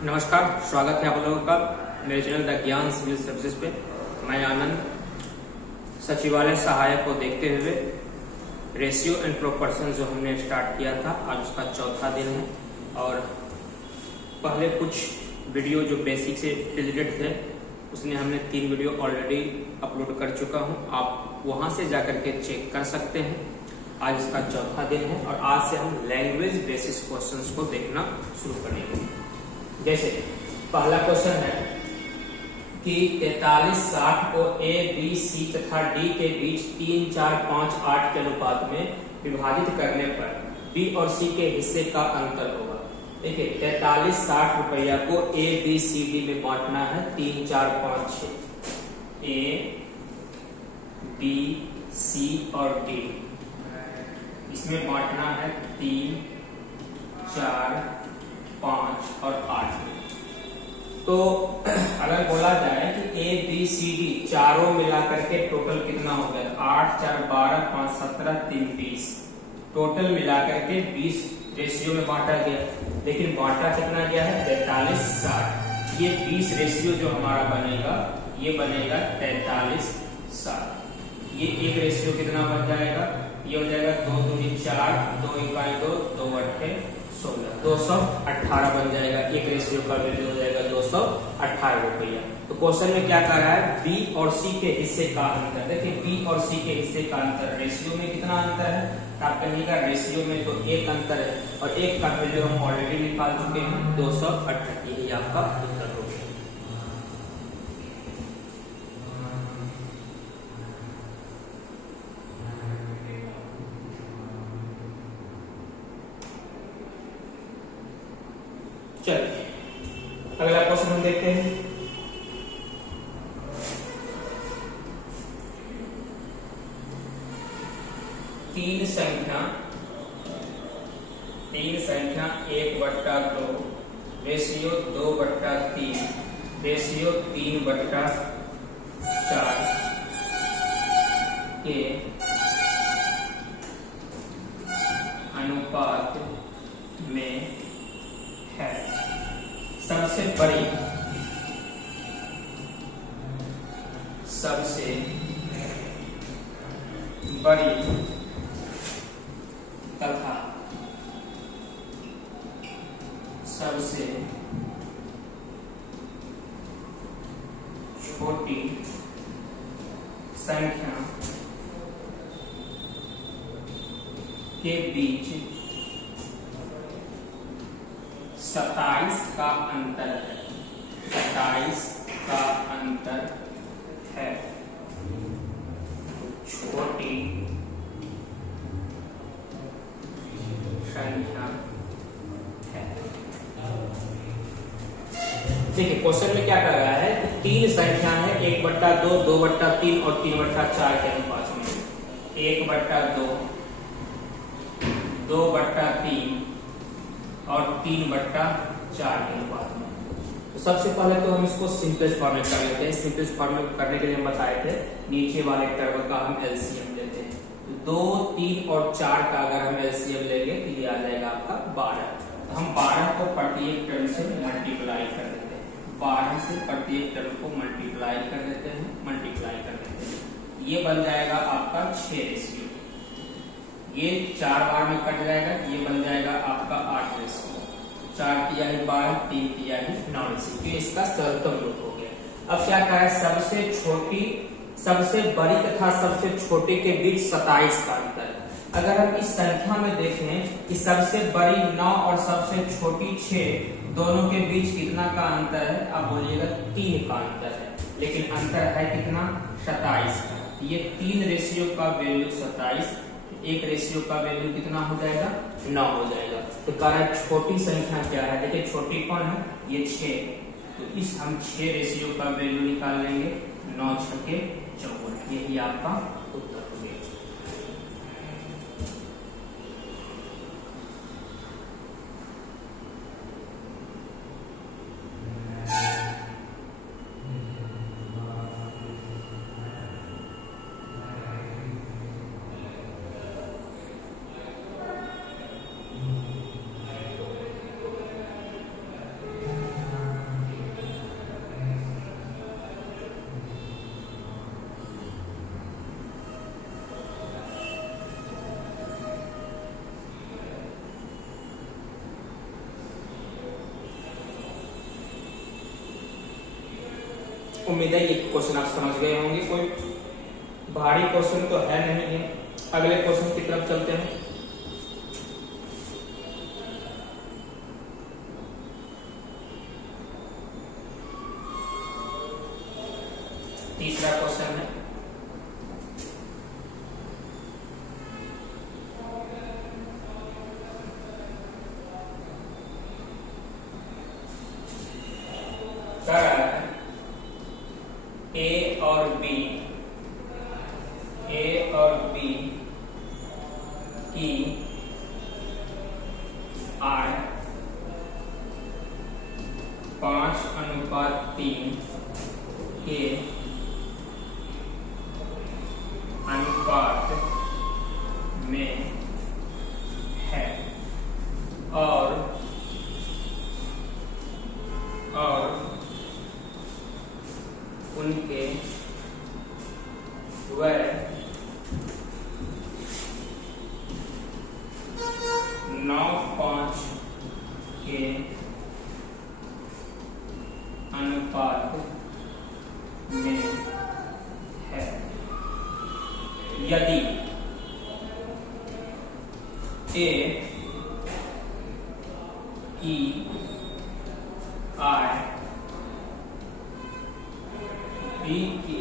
नमस्कार, स्वागत है आप लोगों का मेरे चैनल द ज्ञान सिविल सर्विसेज पे। मैं आनंद सचिवालय सहायक को देखते हुए रेशियो एंड प्रोपोर्शन जो हमने स्टार्ट किया था, आज उसका चौथा दिन है। और पहले कुछ वीडियो जो बेसिक से रिलेटेड थे उसने हमने 3 वीडियो ऑलरेडी अपलोड कर चुका हूं, आप वहां से जाकर के चेक कर सकते हैं। आज इसका चौथा दिन है और आज से हम लैंग्वेज बेसिस क्वेश्चंस को देखना शुरू करेंगे। जैसे पहला क्वेश्चन है कि 43-60 को ए, बी, सी तथा डी के बीच 3, 4, 5, 8 के अनुपात में विभाजित करने पर बी और सी के हिस्से का अंतर होगा। देखिए 43-60 रुपया को ए, बी, सी, डी में बांटना है 3, 4, 5, 6। ए, बी, सी और डी इसमें बांटना है 3, 4, 5 और 8। तो अगर बोला जाए कि ए, बी, सी, डी चारों मिलाकर के टोटल कितना हो गया, 8, 4, 12, 5, 17, 3, 20। टोटल मिलाकर के 20 रेशियो में बांटा गया, लेकिन बांटा कितना गया है 43-60। ये 20 रेशियो जो हमारा बनेगा ये बनेगा 43-60। ये एक रेशियो कितना बन जाएगा, ये हो जाएगा 2 दूनी 4, 2 इकाई 2, 2 अट्ठे 16, 218 बन जाएगा। एक रेशियो का वैल्यू हो जाएगा 218 रुपया। तो क्वेश्चन में क्या कर रहा है, बी और सी के हिस्से का अंतर। देखिए बी और सी के हिस्से का अंतर, रेशियो में कितना अंतर है, तो आप कहिएगा रेशियो में तो एक अंतर है और एक का वैल्यू हम ऑलरेडी निकाल चुके हैं 218। यही आपका उत्तर हो गया। चलिए अगला क्वेश्चन हम देखते हैं। तीन संख्या 1/2 रेशियो 2/3 रेशियो 3/4 के अनुपात में है। सबसे बड़ी तथा सबसे छोटी संख्या के बीच 27 का अंतर है। 27 का अंतर है। छोटी संख्या है। देखिए क्वेश्चन में क्या कर रहा है कि 3 संख्या है 1/2, 2/3 और 3/4 के अनुपात में। 1/2, 2/3 और 3/4 के अनुपात में। तो सबसे पहले तो हम इसको सिंपलेस्ट फॉर्म में कर लेते हैं। सिंपलेस्ट फॉर्म में करने के लिए हम बताए थे नीचे वाले टर्म का हम एलसीएम लेते हैं। 2, 3 और 4 का अगर हम एलसीएम लेंगे तो ये आ जाएगा आपका 12। तो हम 12 को प्रत्येक टर्म से मल्टीप्लाई कर देते हैं। 12 से प्रत्येक टर्म को मल्टीप्लाई कर देते हैं। ये बन जाएगा आपका 6 रेशियो। ये 4 बार में कट जाएगा, ये बन जाएगा आपका 8 रेशियो। 4 तिया है 12, 3 तिया है 9 रेशियो। तो इसका सरलतम रूप हो गया। अब क्या कहा है, सबसे बड़ी तथा सबसे छोटे के बीच 27 का अंतर है। अगर हम इस संख्या में देखें कि सबसे बड़ी 9 और सबसे छोटी 6 दोनों के बीच कितना का अंतर है, आप बोलिएगा 3 का अंतर है। लेकिन अंतर है कितना, 27 का। ये 3 रेशियो का वैल्यू 27, एक रेशियो का वैल्यू कितना हो जाएगा, 9 हो जाएगा। तो कारण छोटी संख्या क्या है, देखिए छोटी कौन है, ये 6। तो इस हम 6 रेशियो का वैल्यू निकाल लेंगे, 9 छके 54। यही आपका उत्तर हो गया। उम्मीद है ये क्वेश्चन आप समझ गए होंगे, कोई भारी क्वेश्चन तो है नहीं है। अगले क्वेश्चन की तरफ चलते हैं। तीसरा क्वेश्चन है ए और बी की आय 5:3 के अनुपात में है और उनके वह 9:5 के अनुपात में है। यदि ए की आय बी की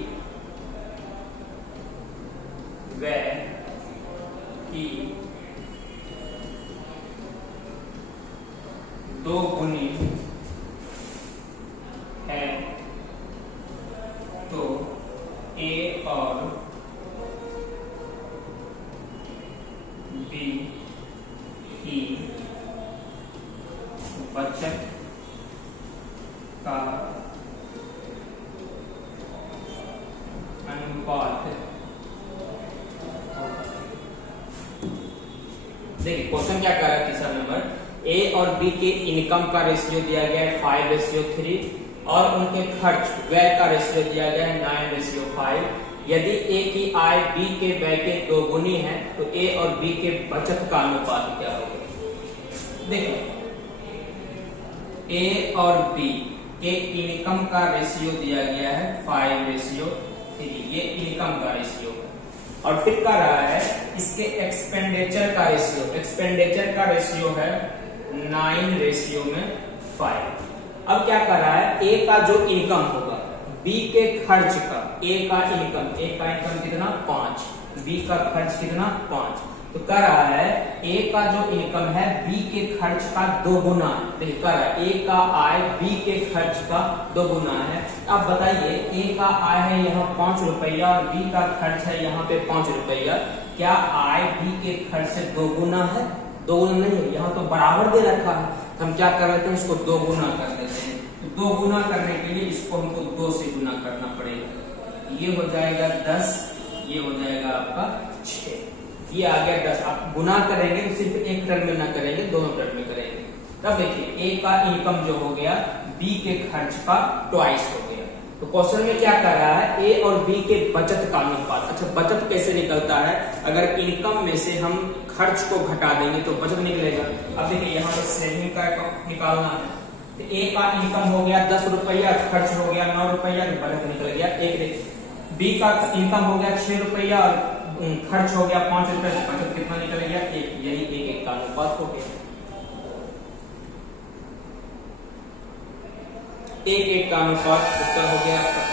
व्यय की 2 गुनी है तो ए और बी की बचत का अनुपात। देखिए क्वेश्चन क्या कर रहा है तीसरा नंबर, ए और बी के इनकम का रेशियो दिया गया है 5:3 और उनके खर्च व्यय का रेशियो दिया गया है 9:5। यदि ए की आय बी के व्यय के 2 गुनी है तो ए और बी के बचत का अनुपात क्या होगा। देखिए ए और बी के इनकम का रेशियो दिया गया है 5:3, ये इनकम का रेशियो है। और फिर कह रहा है इसके एक्सपेंडिचर का रेशियो है 9:5। अब क्या कर रहा है, ए का जो इनकम होगा बी के खर्च का, ए का इनकम कितना 5, बी का खर्च कितना 5, तो कह रहा है ए का जो इनकम है बी के खर्च का 2 गुना है। देखिए कह रहा है ए का आय बी के खर्च का 2 गुना है। अब बताइए ए का आय है यहाँ 5 रुपया और बी का खर्च है यहाँ पे 5 रुपया, क्या आय बी के खर्च से 2 गुना है? 2 गुना नहीं, यहाँ तो बराबर दे रखा है, हम क्या कर लेते हैं इसको 2 गुना कर देते हैं। तो 2 गुना करने के लिए इसको हमको 2 से गुना करना पड़ेगा। ये हो जाएगा 10, ये हो जाएगा आपका 6, ये आ गया 10। आप गुना करेंगे तो सिर्फ एक टर्म में ना करेंगे, दोनों टर्म में करेंगे। तब देखिए ए का इनकम जो हो गया बी के खर्च का ट्वाइस हो गया। तो क्वेश्चन में क्या कर रहा है, ए और बी के बचत का अनुपात। अच्छा बचत कैसे निकलता है, अगर इनकम में से हम खर्च को घटा देंगे तो बचत निकलेगा। अब देखिए यहाँ पे सेविंग का निकालना है, तो ए का इनकम हो गया 10 रुपया, खर्च हो गया 9 रुपया, बचत निकल गया 1। बी का इनकम हो गया 6 रुपया और खर्च हो गया 5 रुपया, बचत कितना निकल गया 1। यही 1 का अनुपात हो गया, 1 का अनुपात उत्तर हो गया आपका।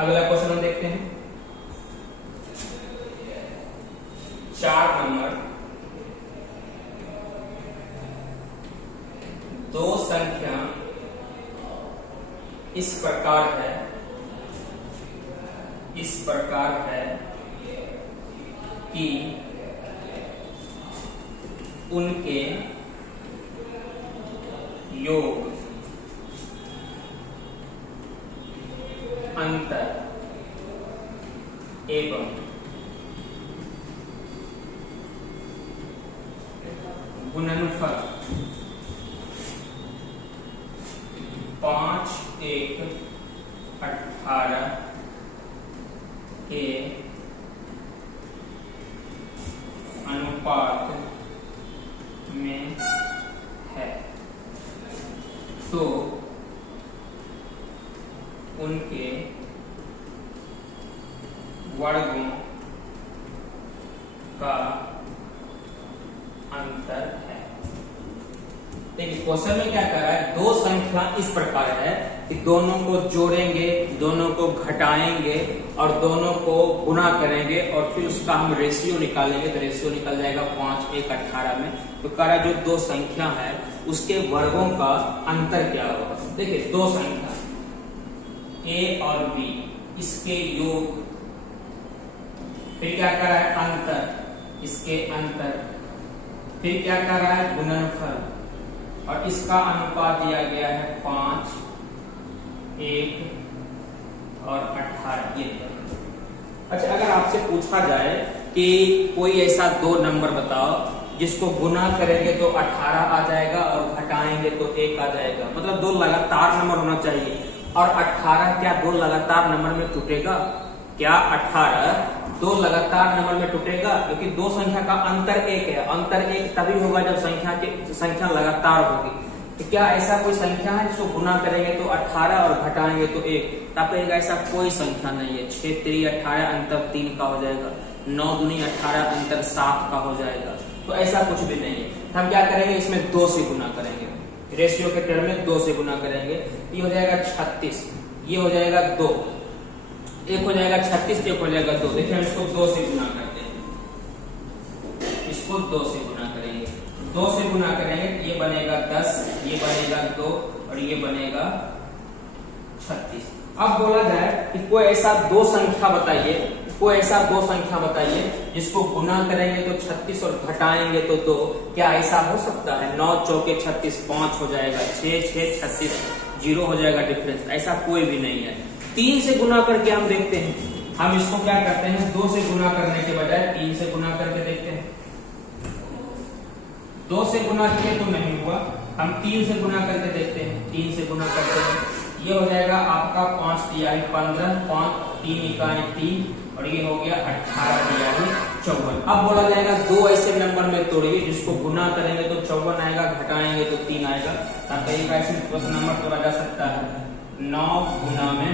अगला क्वेश्चन हम देखते हैं 4 नंबर। 2 संख्या इस प्रकार है कि उनके योग, अंतर एवं गुणनफल 5 1 18 के अनुपात में है, तो उनके वर्गों का अंतर है। देखिए क्वेश्चन में क्या कर रहा है, दो संख्या इस प्रकार है कि दोनों को जोड़ेंगे, दोनों को घटाएंगे और दोनों को गुणा करेंगे और फिर उसका हम रेशियो निकालेंगे, तो रेशियो निकल जाएगा 5 1 18 में। तो कह रहा है जो दो संख्या है उसके वर्गों का अंतर क्या होगा। देखिए दो संख्या a और b, इसके योग, फिर क्या कर रहा है अंतर, इसके अंतर, फिर क्या कर रहा है गुणनफल, और इसका अनुपात दिया गया है 5 1 और 18। ये अच्छा, अगर आपसे पूछा जाए कि कोई ऐसा दो नंबर बताओ जिसको गुना करेंगे तो 18 आ जाएगा और घटाएंगे तो 1 आ जाएगा, मतलब दो लगातार नंबर होना चाहिए। और 18 क्या दो लगातार नंबर में टूटेगा? क्या 18 दो लगातार नंबर में टूटेगा? क्योंकि दो संख्या का अंतर 1 है। अंतर 1 तभी होगा जब संख्या लगातार होगी। तो क्या ऐसा कोई संख्या है जिसको गुना करेंगे तो 18 और घटाएंगे तो 1? तब कहेगा ऐसा कोई संख्या नहीं है। 6 3 18 अंतर 3 का हो जाएगा, 9 दूनी 18 अंतर 7 का हो जाएगा। तो ऐसा कुछ भी नहीं है। हम क्या करेंगे, इसमें 2 से गुना करेंगे, रेशियो के टर्म में 2 से गुना करेंगे। ये हो जाएगा 36, ये हो जाएगा 2, एक हो जाएगा 36, एक हो जाएगा 2। देखिए हम इसको 2 से गुना करते हैं, इसको 2 से गुना करेंगे, 2 से गुना करेंगे, ये बनेगा 10, ये बनेगा 2 और ये बनेगा 36। अब बोला जाए कि कोई ऐसा दो संख्या बताइए, कोई ऐसा दो संख्या बताइए जिसको गुना करेंगे तो 36 और घटाएंगे तो 2। क्या ऐसा हो सकता है? 9 चौके 36, 5 हो जाएगा, 6 6 36, 0 हो जाएगा डिफरेंस। ऐसा कोई भी नहीं है। 3 से गुना करके हम देखते हैं। हम इसको क्या करते हैं, 2 से गुना करने के बजाय 3 से गुना करके देखते हैं। 2 से गुना किए तो नहीं हुआ, हम 3 से गुना करके देखते हैं। 3 से गुना करते हैं, ये हो जाएगा आपका 5 दिया है 15, 5 3 इकाई 3 और ये हो गया 18 दिया है 54। अब बोला जाएगा दो ऐसे नंबर में तोड़िए जिसको गुना करेंगे तो 54 आएगा, घटाएंगे तो 3 आएगा। तब एक ऐसे नंबर तोड़ा जा सकता है 9 गुना में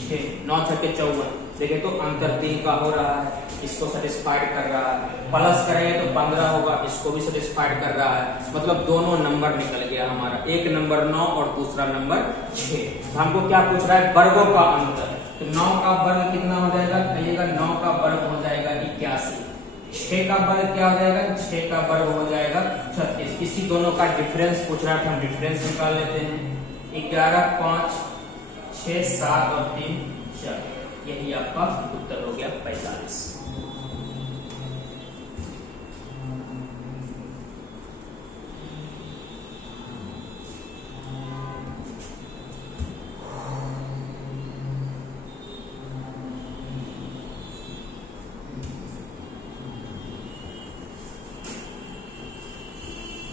6, 9 छक्के 54। देखिए तो अंतर 3 का हो रहा है, इसको सेटिस्फाइड कर रहा है। प्लस करेंगे तो 15 होगा, इसको भी सेटिस्फाइड कर रहा है। मतलब दोनों नंबर निकल गया हमारा, एक नंबर 9 और दूसरा नंबर 6। तो हमको क्या पूछ रहा है, वर्गों का अंतर। तो 9 का वर्ग कितना हो जाएगा, कहिएगा 9 का वर्ग हो जाएगा 81। 6 का वर्ग क्या हो जाएगा, 6 का वर्ग हो जाएगा 36। इसी दोनों का डिफरेंस पूछ रहा है, हम डिफरेंस निकाल लेते हैं। 11 5 6 7 और 3 4, यही आपका उत्तर हो गया 45।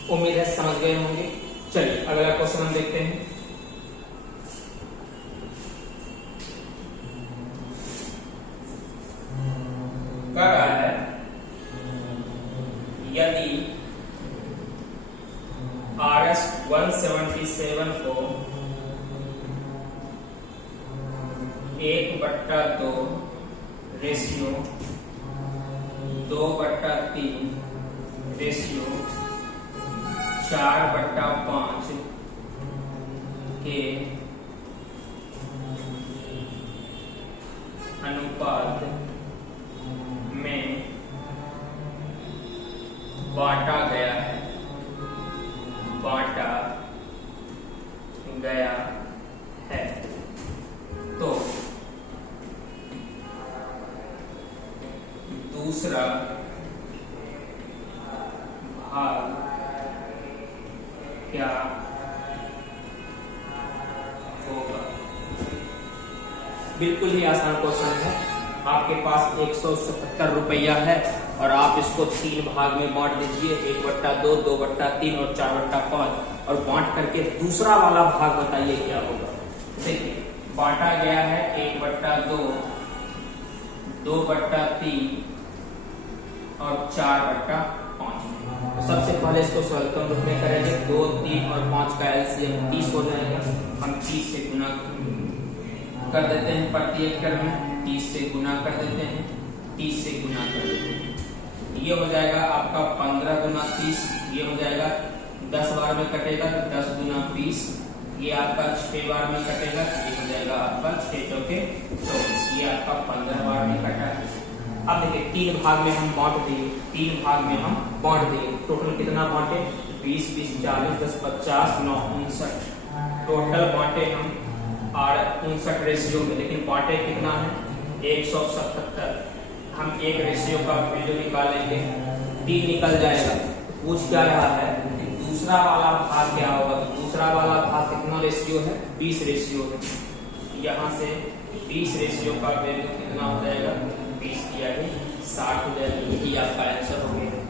उम्मीद है समझ गए होंगे। चलिए अगला क्वेश्चन हम देखते हैं। कह रहा है यदि RS 177 को 1/2 रेशियो 2/3 रेशियो 4/5 के अनुपात में बांटा गया है, तो दूसरा भाग क्या होगा। बिल्कुल ही आसान क्वेश्चन है। आपके पास 177 रुपया है और आप इसको 3 भाग में बांट दीजिए, 1/2, 2/3 और 4/5 और बांट करके दूसरा वाला भाग बताइए क्या होगा। देखिए बांटा गया है 1/2, 2/3 और 4/5। तो सबसे पहले इसको सरलतम रूप में करेंगे। 2, 3 और 5 का एलसीएम 30 हो जाएगा। हम 30 से गुना कर देते हैं, प्रत्येक क्रम में 30 से गुना कर देते हैं, 30 से गुना कर देते हैं। ये हो जाएगा आपका 15 गुना 30, ये हो जाएगा 10 बार में कटेगा तो 10 गुना 20, ये आपका 6 बार में कटेगा, ये हो जाएगा आपका 6 चौके 24, ये आपका 15 बार में कटा है। अब देखिए 3 भाग में हम बांट दिए, 3 भाग में हम बांट दिए, टोटल कितना बांटे 20, 20, 40, 10, 50, 9, 59 टोटल बांटे हम 59 रेशियो में, लेकिन बांटे कितना है 177। हम एक रेशियो का वैल्यू निकालेंगे, 3 निकल जाएगा। पूछ क्या रहा है कि दूसरा वाला भाग क्या होगा, तो दूसरा वाला भाग कितना रेशियो है 20 रेशियो है। यहाँ से 20 रेशियो का वैल्यू कितना हो जाएगा 20 किया है 60 हो जाएगा। यही आपका आंसर हो गया।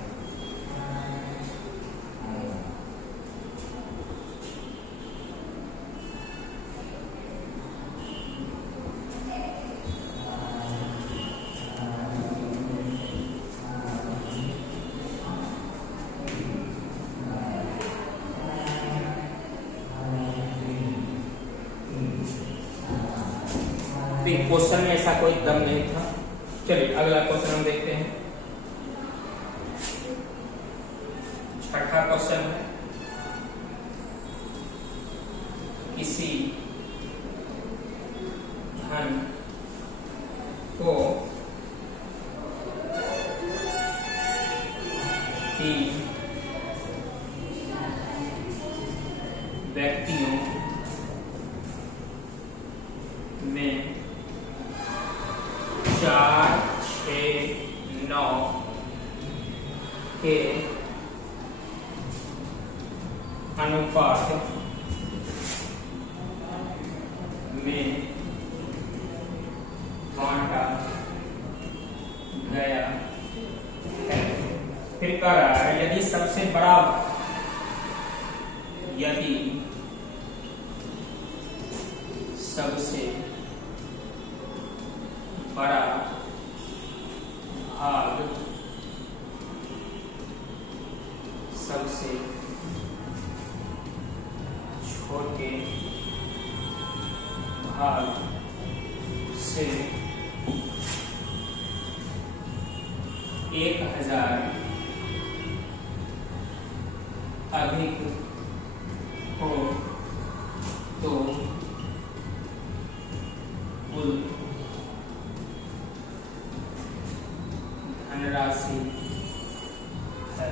क्वेश्चन में ऐसा कोई दम नहीं था। चलिए अगला क्वेश्चन हम देखते हैं। छठा क्वेश्चन है, किसी धन को 3 व्यक्तियों में 4, 6, 9 के अनुपात में बांटा गया है। फिर कह रहा है यदि सबसे बड़ा भाग सबसे छोटे भाग से 1000 अधिक हो तो कुल धनराशि है।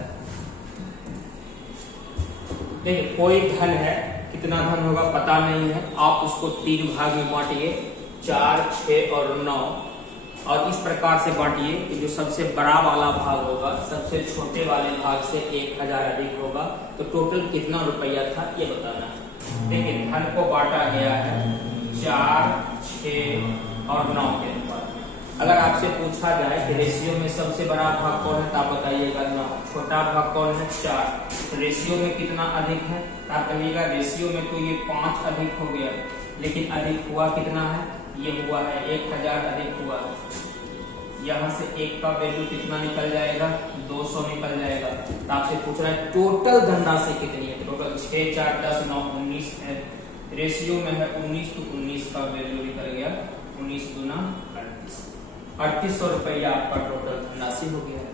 देखिए कोई धन है, कितना धन होगा पता नहीं है, आप उसको 3 भाग में बांटिए, 4, 6 और 9, और इस प्रकार से बांटिए कि जो सबसे बड़ा वाला भाग होगा सबसे छोटे वाले भाग से 1000 अधिक होगा, तो टोटल कितना रुपया था ये बताना है। देखिए धन को बांटा गया है 4, 6 और 9 के अनुपात में। अगर आपसे पूछा जाए कि रेशियो में सबसे बड़ा भाग कौन है तो आप बताइएगा 9, छोटा भाग कौन है 4, तो रेशियो में कितना अधिक है आप कहिएगा रेशियो में तो ये 5 अधिक हो गया, लेकिन अधिक हुआ कितना है, ये हुआ है 1000 अधिक हुआ है। यहाँ से 1 का वैल्यू कितना निकल जाएगा 200 निकल जाएगा। तो आपसे पूछ रहा है टोटल धनराशि कितनी है, टोटल 6, 4, 10, 9, 19 है, रेशियो में है 19, तो 19 का वैल्यू निकल गया 19 दूना 38, 3800 रुपया आपका टोटल धनराशि हो गया है।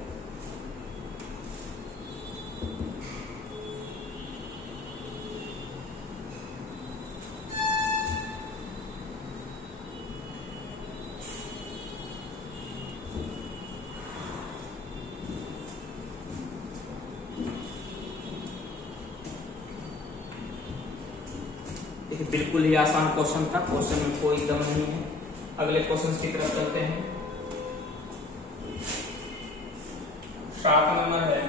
बिल्कुल ही आसान क्वेश्चन था, क्वेश्चन में कोई दम नहीं है। अगले क्वेश्चन की तरफ चलते हैं। 7 नंबर है,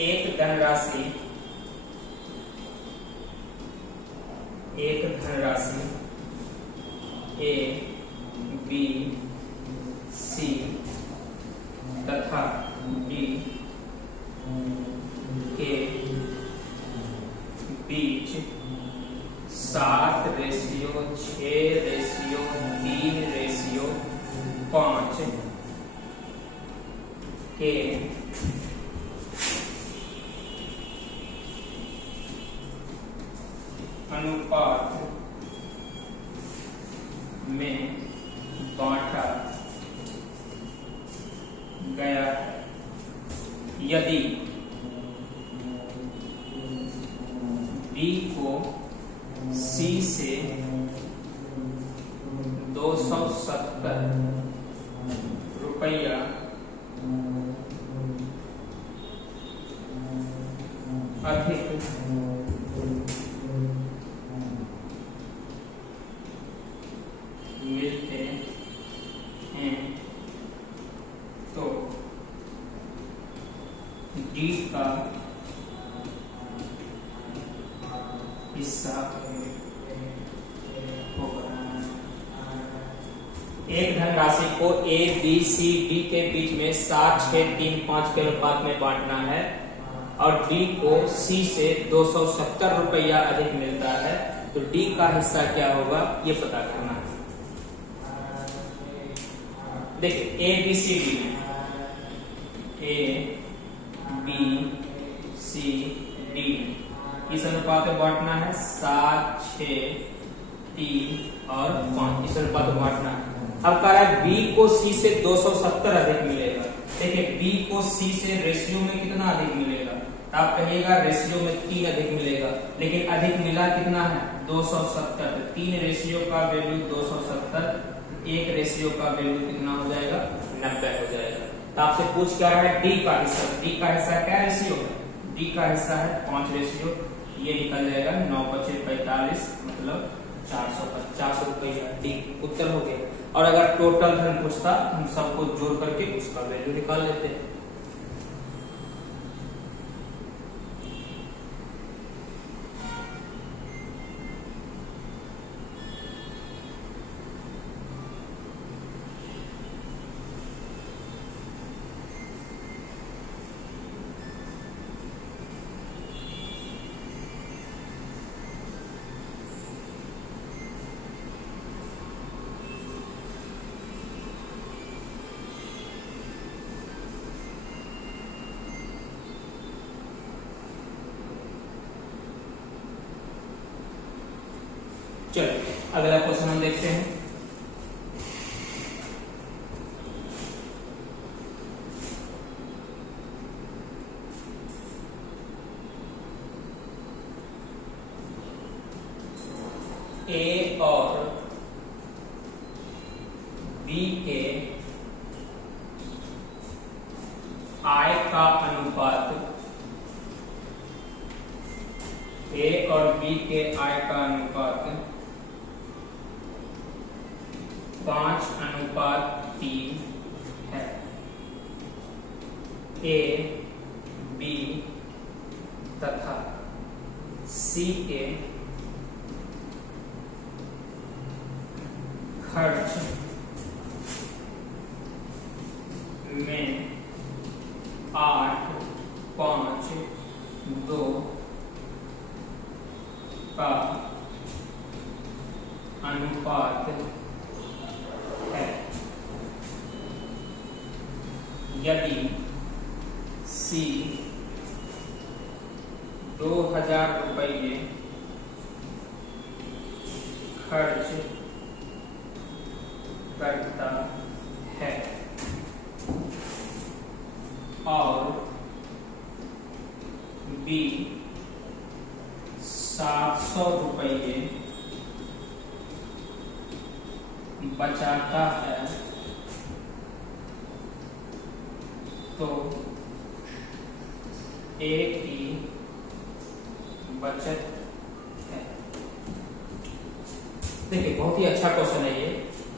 एक धनराशि ए बी सी तथा डी के बीच 7:6:3:5 के अनुपात में बांटा गया है। यदि बी को सी से 270 रुपया अधिक मिलते हैं तो डी का हिस्सा होगा। एक धनराशि को ए बी सी डी के बीच में 7:6:3:5 के अनुपात में बांटना है और डी को सी से 270 रुपया अधिक मिलता है तो डी का हिस्सा क्या होगा ये पता करना है। देखिए A B C D, A B C D इस अनुपात में बांटना है 7:6:3:5 इस अनुपात में बांटना है। अब कह रहा है बी को सी से 270 अधिक मिलेगा। देखिए बी को सी से रेशियो में कितना अधिक मिलेगा, तो आप कहिएगा रेशियो में 3 अधिक मिलेगा, लेकिन अधिक मिला कितना है 270। 3 रेशियो का वैल्यू 270, 1 रेशियो का वैल्यू कितना हो जाएगा 90 हो जाएगा। तो आपसे पूछ क्या रहा है डी का हिस्सा। डी का हिस्सा क्या रेशियो है, डी का हिस्सा है 5 रेशियो, ये निकल जाएगा 9×5=45 मतलब 450 रुपया। डी उत्तर हो गया। और अगर टोटल धन पूछता हम सबको जोड़ करके उसका वैल्यू निकाल लेते हैं। चलिए अगला क्वेश्चन हम देखते हैं। ए और बी के आय का अनुपात, ए और बी के आय का अनुपात 5:3 है। ए बी तथा सी के खर्च में 8:5:2 का अनुपात है। यदि सी 2000 रुपये खर्च करता है और बी 700 रुपये बचाता है तो ए की बचत है। देखिए बहुत ही अच्छा क्वेश्चन है ये।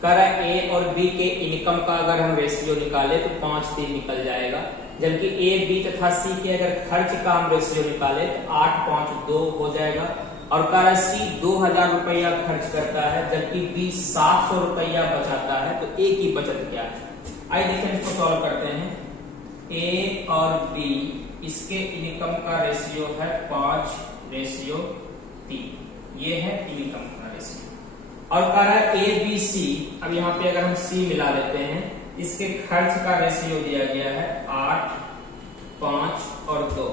कह रहा है ए और बी के इनकम का अगर हम रेशियो निकाले तो 5:3 निकल जाएगा, जबकि ए बी तथा सी के अगर खर्च का हम रेशियो निकाले तो 8:5:2 हो जाएगा। और कह रहा है सी 2000 रुपया खर्च करता है जबकि बी 700 रुपया बचाता है, तो ए की बचत क्या है? आइए देखें, इसको सॉल्व करते हैं। ए और बी इसके इनकम का रेशियो है 5:3, ये है इनकम का रेशियो। और कह रहा है ए बी सी, अब यहाँ पे अगर हम सी मिला लेते हैं, इसके खर्च का रेशियो दिया गया है 8, 5 और 2,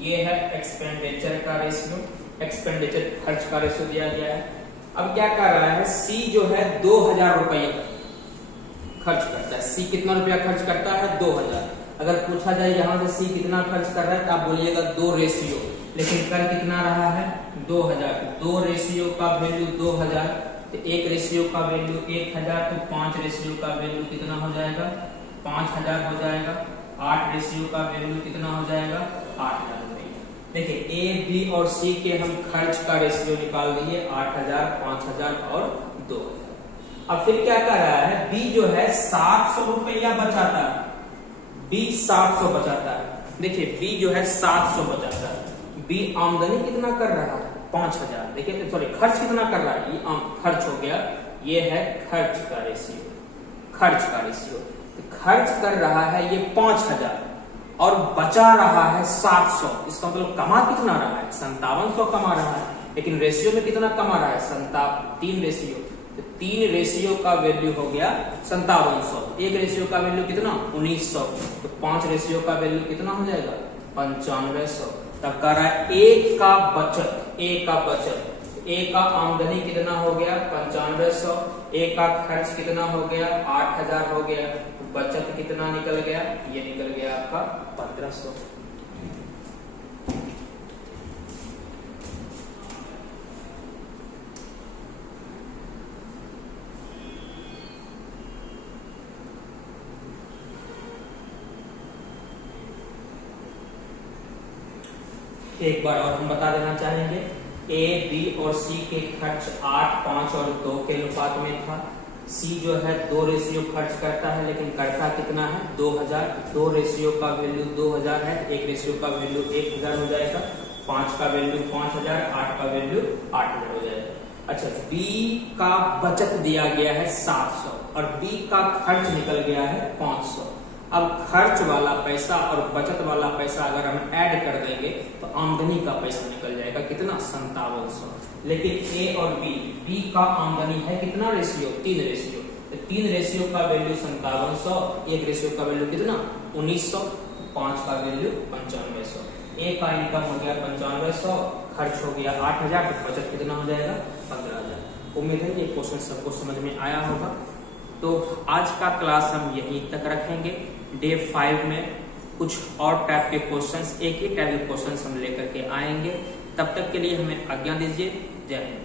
ये है एक्सपेंडिचर का रेशियो, एक्सपेंडिचर खर्च का रेशियो दिया गया है। अब क्या कर रहा है, सी जो है 2000 रुपया खर्च करता है। सी कितना रुपया खर्च करता है? 2000। अगर पूछा जाए यहां से सी कितना खर्च कर रहा है, तो आप बोलिएगा 2 रेशियो, लेकिन कर कितना रहा है? 2000। 2 रेशियो का वैल्यू 2000, तो 1 रेशियो का वैल्यू 1000, तो 5 रेशियो का वैल्यू कितना हो जाएगा? 5000 हो जाएगा। 8 रेशियो का वैल्यू कितना हो जाएगा? 8000 रुपया। देखिए ए बी और सी के हम खर्च का रेशियो निकाल दिए, 8000, 5000 और 2000। अब फिर क्या कर रहा है, बी जो है 700 रुपया बचाता है, बी 700 बचाता है। देखिए बी जो है 700 बचाता है। बी आमदनी कितना कर रहा है? 5000। देखिए सॉरी, खर्च कितना कर रहा है? ये खर्च हो गया, ये है खर्च का रेशियो, खर्च का रेशियो। खर्च कर रहा है ये 5000 और बचा रहा है 700। इसका मतलब कमा कितना रहा है? 5700 कमा रहा है, लेकिन रेशियो में कितना कमा रहा है? 3 रेशियो। तो 3 रेशियो का वैल्यू हो गया 5700। 1 रेशियो का वैल्यू कितना? 1900। तो 5 रेशियो का वैल्यू कितना हो जाएगा? 9500। तब कह रहा है ए का बचत, ए का बचत, ए का आमदनी कितना हो गया? 9500। ए का खर्च कितना हो गया? 8000 हो गया। तो बचत कितना निकल गया? ये निकल गया आपका 1500। एक बार और हम बता देना चाहेंगे, ए बी और सी के खर्च 8, 5 और 2 के अनुपात में था। सी जो है 2 रेशियो खर्च करता है, लेकिन करता कितना है? 2000। 2 रेशियो का वैल्यू 2000 है, 1 रेशियो का वैल्यू 1000 हो जाएगा, 5 का वैल्यू 5000, 8 का वैल्यू 8000 हो जाएगा। अच्छा, बी का बचत दिया गया है 700 और बी का खर्च निकल गया है 500। अब खर्च वाला पैसा और बचत वाला पैसा अगर हम ऐड कर देंगे तो आमदनी का पैसा निकल जाएगा कितना? 5700। लेकिन ए और बी का आमदनी है कितना रेशियो? 3 रेशियो। तो 3 रेशियो का वैल्यू 5700, 1 रेशियो का वैल्यू कितना? 1900, 5 का वैल्यू 9500। ए का इनकम हो गया 9500, खर्च हो गया 8000, तो बचत कितना हो जाएगा? 15000। उम्मीद है ये क्वेश्चन सबको समझ में आया होगा। तो आज का क्लास हम यहीं तक रखेंगे। डे 5 में कुछ और टाइप के क्वेश्चंस, एक ही टाइप के क्वेश्चंस हम लेकर के आएंगे। तब तक के लिए हमें आज्ञा दीजिए। जय हिंद।